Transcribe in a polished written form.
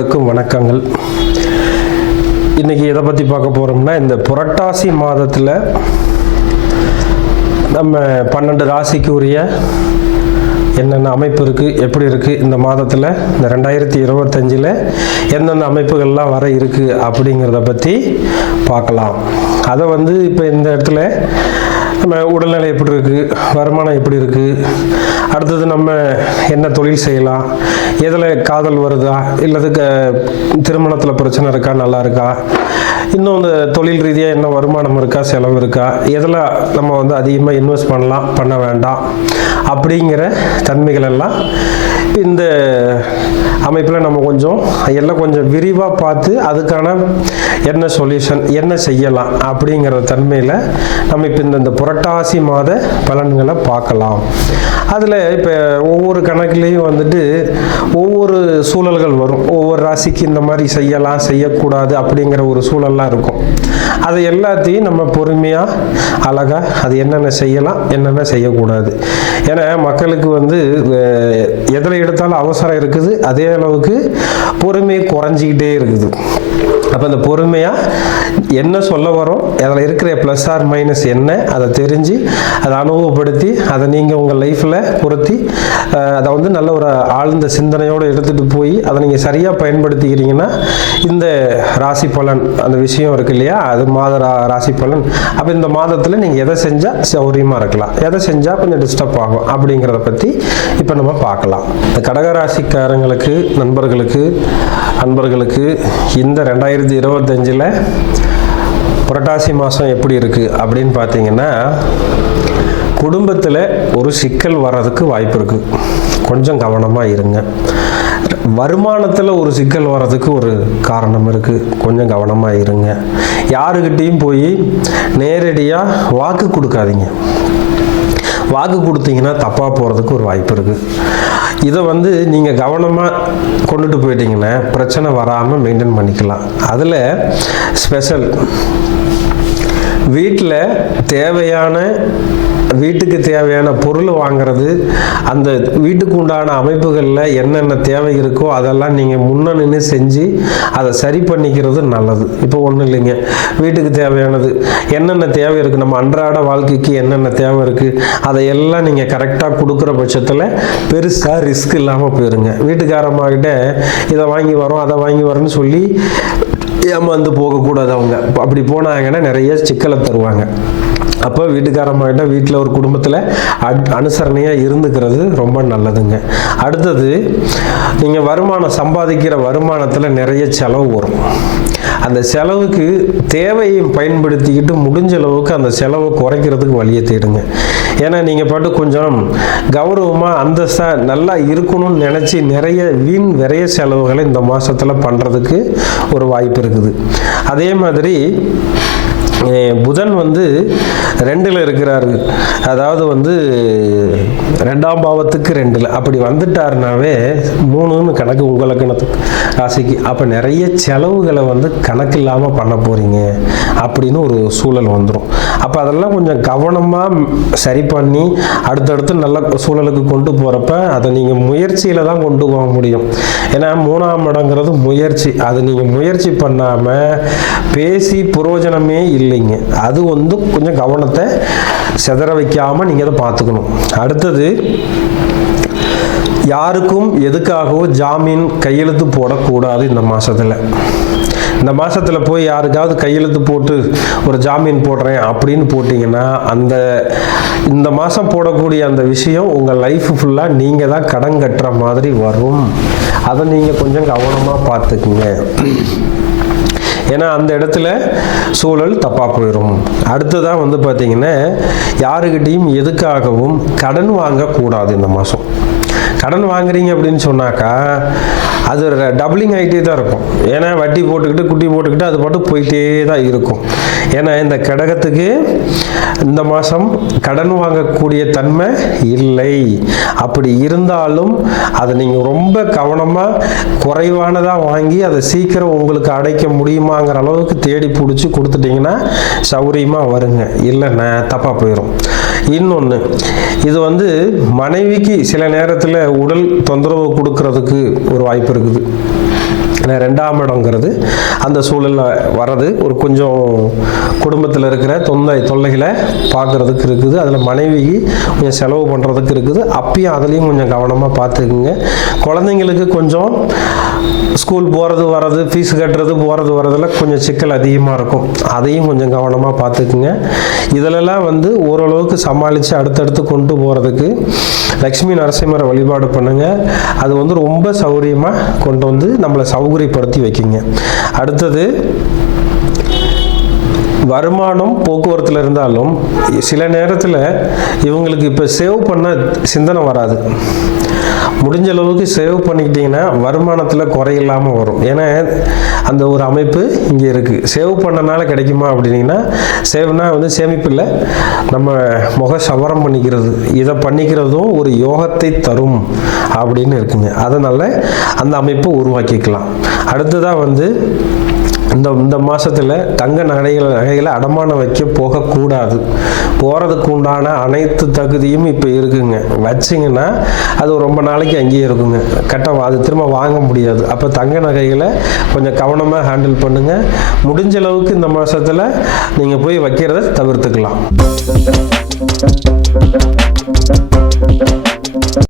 அனைவருக்கும் வணக்கங்கள். இன்றைக்கி எதை பற்றி பார்க்க போகிறோம்னா, இந்த புரட்டாசி மாதத்தில் நம்ம 12 ராசிக்கு உரிய என்னென்ன அமைப்பு இருக்குது, எப்படி இருக்குது, இந்த மாதத்தில் இந்த 2025 எந்தெந்த அமைப்புகள்லாம் வர இருக்குது அப்படிங்கிறத பற்றி பார்க்கலாம். அதை இப்போ இந்த இடத்துல நம்ம உடல்நிலை எப்படி இருக்குது, வருமானம் எப்படி இருக்குது, அடுத்தது நம்ம என்ன தொழில் செய்யலாம், எதில் காதல் வருதா, இல்லது திருமணத்தில் பிரச்சனை இருக்கா, நல்லா இருக்கா, இன்னும் இந்த தொழில் ரீதியாக என்ன வருமானம் இருக்கா, செலவு இருக்கா, எதில் நம்ம அதிகமாக இன்வெஸ்ட் பண்ணலாம், பண்ண வேண்டாம் அப்படிங்கிற தன்மைகள் எல்லாம் இந்த அமைப்பில் நம்ம கொஞ்சம் விரிவாக பார்த்து அதுக்கான என்ன சொல்யூஷன், என்ன செய்யலாம் அப்படிங்கிற தன்மையில் நம்ம இப்போ இந்த புரட்டாசி மாத பலன்களை பார்க்கலாம். அதில் இப்போ ஒவ்வொரு கணக்குலேயும் ஒவ்வொரு சூழல்கள் வரும். ஒவ்வொரு ராசிக்கு இந்த மாதிரி செய்யலாம், செய்யக்கூடாது அப்படிங்கிற ஒரு சூழல்லாம் இருக்கும். அது எல்லாத்தையும் நம்ம பொறுமையாக அழகாக அது என்னென்ன செய்யலாம், என்னென்ன செய்யக்கூடாது. ஏன்னா மக்களுக்கு எதில் எடுத்தாலும் அவசரம் இருக்குது, அதே அளவுக்கு பொறுமை குறைஞ்சிக்கிட்டே இருக்குது. அப்போ அந்த பொறுமையாக என்ன சொல்ல வரோம், அதில் இருக்கிற ப்ளஸ் ஆர் மைனஸ் என்ன, அதை தெரிஞ்சு அதை அனுபவப்படுத்தி அதை நீங்கள் உங்கள் லைஃப்பில் பொருத்தி அதை நல்ல ஒரு ஆழ்ந்த சிந்தனையோடு எடுத்துகிட்டு போய் அதை நீங்கள் சரியாக பயன்படுத்திக்கிறீங்கன்னா இந்த ராசி பலன் அந்த விஷயம் இருக்கு இல்லையா, அது மாத ராசி பலன். அப்போ இந்த மாதத்தில் நீங்கள் எதை செஞ்சால் சௌரியமாக இருக்கலாம், எதை செஞ்சால் கொஞ்சம் டிஸ்டர்ப் ஆகும் அப்படிங்கிறத பற்றி இப்போ நம்ம பார்க்கலாம். இந்த கடகராசிக்காரங்களுக்கு, நண்பர்களுக்கு, அன்பர்களுக்கு இந்த 2025 புரட்டாசி மாதம் எப்படி இருக்குது அப்படின்னு பார்த்தீங்கன்னா, குடும்பத்தில் ஒரு சிக்கல் வர்றதுக்கு வாய்ப்பு இருக்குது. கொஞ்சம் கவனமாக இருங்க. வருமானத்தில் ஒரு சிக்கல் வர்றதுக்கு ஒரு காரணம் இருக்குது. கொஞ்சம் கவனமாக இருங்க. யாருக்கிட்டேயும் போய் நேரடியாக வாக்கு கொடுக்காதீங்க. வாக்கு கொடுத்தீங்கன்னா தப்பாக போகிறதுக்கு ஒரு வாய்ப்பு இருக்குது. இதை நீங்கள் கவனமாக கொண்டுட்டு போயிட்டீங்கன்னா பிரச்சனை வராமல் மெயின்டைன் பண்ணிக்கலாம். அதில் ஸ்பெஷல் வீட்டுக்கு தேவையான பொருள் வாங்கிறது, அந்த வீட்டுக்கு உண்டான அமைப்புகளில் என்னென்ன தேவை இருக்கோ அதெல்லாம் நீங்கள் முன்ன நின்று செஞ்சு அதை சரி பண்ணிக்கிறது நல்லது. இப்போ ஒன்றும் இல்லைங்க, வீட்டுக்கு தேவையானது என்னென்ன தேவை இருக்குது, நம்ம அன்றாட வாழ்க்கைக்கு என்னென்ன தேவை இருக்குது, அதையெல்லாம் நீங்கள் கரெக்டாக கொடுக்குற பட்சத்தில் பெருசாக ரிஸ்க் இல்லாமல் போயிருங்க. வீட்டுக்காரம்மாக்கிட்ட இதை வாங்கி வரோம், அதை வாங்கி வரோன்னு சொல்லி ஏமாந்து போகக்கூடாது. அவங்க அப்படி போனாங்கன்னா நிறைய சிக்கலை தருவாங்க. அப்போ வீட்டுக்காரம்மாக்கிட்ட வீட்டில் ஒரு குடும்பத்தில் அனுசரணையாக இருந்துக்கிறது ரொம்ப நல்லதுங்க. அடுத்தது, நீங்கள் சம்பாதிக்கிற வருமானத்தில் நிறைய செலவு வரும். அந்த செலவுக்கு தேவையை பயன்படுத்திக்கிட்டு முடிஞ்ச அளவுக்கு அந்த செலவை குறைக்கிறதுக்கு வழியை தேடுங்க. ஏன்னா நீங்கள் பாட்டு கொஞ்சம் கௌரவமாக அந்தஸ்தாக நல்லா இருக்கணும்னு நினச்சி நிறைய விரைய செலவுகளை இந்த மாதத்தில் பண்ணுறதுக்கு ஒரு வாய்ப்பு இருக்குது. அதே மாதிரி புதன் 2ல் இருக்கிறாரு. அதாவது 2ஆம் பாவத்துக்கு 2ல் அப்படி வந்துட்டாருனாவே 3ன்னு கணக்கு உங்களுக்கு ராசிக்கு. அப்போ நிறைய செலவுகளை கணக்கு இல்லாமல் பண்ண போகிறீங்க அப்படின்னு ஒரு சூழல் வந்துடும். அப்போ அதெல்லாம் கொஞ்சம் கவனமாக சரி பண்ணி அடுத்தடுத்து நல்ல சூழலுக்கு கொண்டு போகிறப்ப அதை நீங்கள் முயற்சியில் தான் கொண்டு போக முடியும். ஏன்னா 3ஆம் இடங்கிறது முயற்சி. அது நீங்கள் முயற்சி பண்ணாமல் பேசி புரோஜனமே இல்லைங்க. அது கொஞ்சம் கவனத்தை சிதற வைக்காமல் நீங்கள் அதை பார்த்துக்கணும். அடுத்தது, யாருக்கும் எதுக்காகவோ ஜாமீன் கையெழுத்து போடக்கூடாது. இந்த மாதத்தில் போய் யாருக்காவது கையெழுத்து போட்டு ஒரு ஜாமீன் போடுறேன் அப்படின்னு போட்டிங்கன்னா இந்த மாதம் போடக்கூடிய அந்த விஷயம் உங்கள் லைஃப் ஃபுல்லாக நீங்கள் தான் கடன் கட்டுற மாதிரி வரும். அதை நீங்கள் கொஞ்சம் கவனமாக பார்த்துக்குங்க. ஏன்னா அந்த இடத்துல சூழல் தப்பாக போயிடும். அடுத்ததான் பார்த்தீங்கன்னா, யாருக்கிட்டையும் எதுக்காகவும் கடன் வாங்கக்கூடாது. இந்த மாதம் கடன் வாங்குறீங்க அப்படின்னு சொன்னாக்கா அது டபுளிங் ஆகிட்டே தான் இருக்கும். ஏன்னா வட்டி போட்டுக்கிட்டு குட்டி போட்டுக்கிட்டு அது பாட்டு போயிட்டே தான் இருக்கும். ஏன்னா இந்த கடகத்துக்கு இந்த மாதம் கடன் வாங்கக்கூடிய தன்மை இல்லை. அப்படி இருந்தாலும் அதை நீங்கள் ரொம்ப கவனமாக குறைவானதாக வாங்கி அதை சீக்கிரம் உங்களுக்கு அடைக்க முடியுமாங்கிற அளவுக்கு தேடி பிடிச்சி கொடுத்துட்டிங்கன்னா சௌரியமாக வருங்க. இல்லைன்னா தப்பாக போயிடும். இன்னொன்று, இது மனைவிக்கு சில நேரத்தில் உடல் தொந்தரவு கொடுக்கறதுக்கு ஒரு வாய்ப்பு இருக்குது. ஏன்னா 2ஆம் இடங்கிறது அந்த சூழலில் வர்றது ஒரு கொஞ்சம் குடும்பத்தில் இருக்கிற தொல்லைகளை பார்க்குறதுக்கு இருக்குது. அதில் மனைவிக்கு கொஞ்சம் செலவு பண்ணுறதுக்கு இருக்குது. அப்பயும் அதுலேயும் கொஞ்சம் கவனமாக பார்த்துக்குங்க. குழந்தைங்களுக்கு கொஞ்சம் ஸ்கூல் போகிறது வர்றது, ஃபீஸ் கட்டுறது, போகிறது வர்றதில் கொஞ்சம் சிக்கல் அதிகமாக இருக்கும். அதையும் கொஞ்சம் கவனமாக பார்த்துக்குங்க. இதிலெல்லாம் ஓரளவுக்கு சமாளித்து அடுத்தடுத்து கொண்டு போகிறதுக்கு லக்ஷ்மி நரசிம்மரை வழிபாடு பண்ணுங்கள். அது ரொம்ப சௌகரியமாக கொண்டு நம்மளை சௌகரியப்படுத்தி வைக்குங்க. அடுத்தது, வருமானம் போக்குவரத்தில் இருந்தாலும் சில நேரத்தில் இவங்களுக்கு இப்போ சேவ் பண்ண சிந்தனை வராது. முடிஞ்ச அளவுக்கு சேவ் பண்ணிக்கிட்டிங்கன்னா வருமானத்தில் குறையில்லாமல் வரும். ஏன்னா அந்த ஒரு அமைப்பு இங்கே இருக்குது. சேவ் பண்ணனால கிடைக்குமா அப்படின்னா, சேவ்னா சேமிப்பில் நம்ம முக சவரம் பண்ணிக்கிறது, இதை பண்ணிக்கிறதும் ஒரு யோகத்தை தரும் அப்படின்னு இருக்குங்க. அதனால் அந்த அமைப்பை உருவாக்கிக்கலாம். அடுத்ததாக இந்த மாதத்தில் தங்க நகைகளை அடமானம் வைக்க போகக்கூடாது. போகிறதுக்கு உண்டான அனைத்து தகுதியும் இப்போ இருக்குங்க. வச்சிங்கன்னா அது ரொம்ப நாளைக்கு அங்கேயே இருக்குங்க. அது திரும்ப வாங்க முடியாது. அப்போ தங்க நகைகளை கொஞ்சம் கவனமாக ஹேண்டில் பண்ணுங்கள். முடிஞ்ச அளவுக்கு இந்த மாதத்தில் நீங்கள் போய் வைக்கிறத தவிர்த்துக்கலாம்.